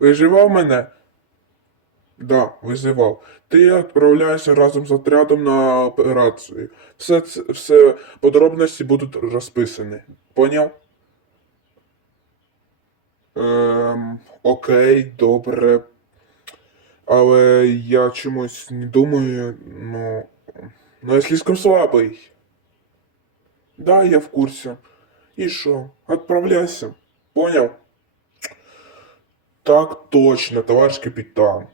Виживав мене? Да, визивав. Ти відправляєшся разом з отрядом на операцію. Все, все подробності будуть розписані. Поняв? Ем, окей, добре. Але я чомусь не думаю, ну. Ну, я слишком слабий. Да, я в курсе. И шо? Отправляйся. Понял? Так точно, товарищ капитан.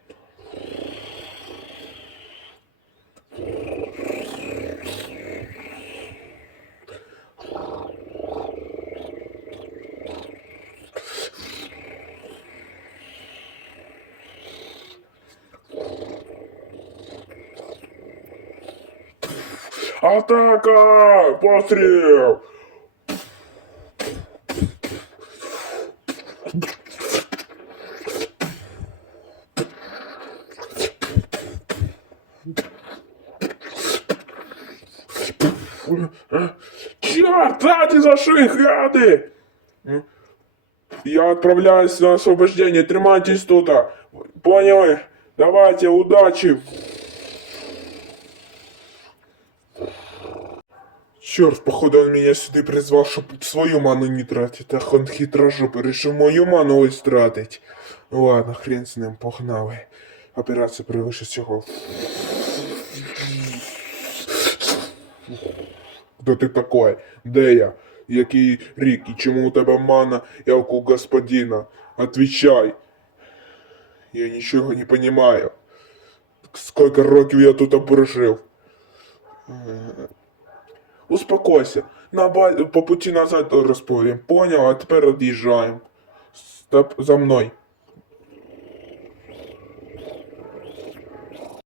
Атака! Пострел! Черт, сзади зашли, гады! Я отправляюсь на освобождение, тримайтесь тут. Поняли? Давайте, удачи! Черт, походу он меня сюда призвал, чтоб свою ману не тратить. Ах, он хитрожопый, решил мою ману ось тратить. Ладно, хрен з ним, погнали. Операція превише всього. Хто ти такой? Де я? Який рік і чому у тебе мана, як у господина? Отвечай. Я нічого не понимаю. Сколько років я тут прожив? Успокойся. На. По пути назад розповім. Понял, а тепер від'їжджаємо. За мною.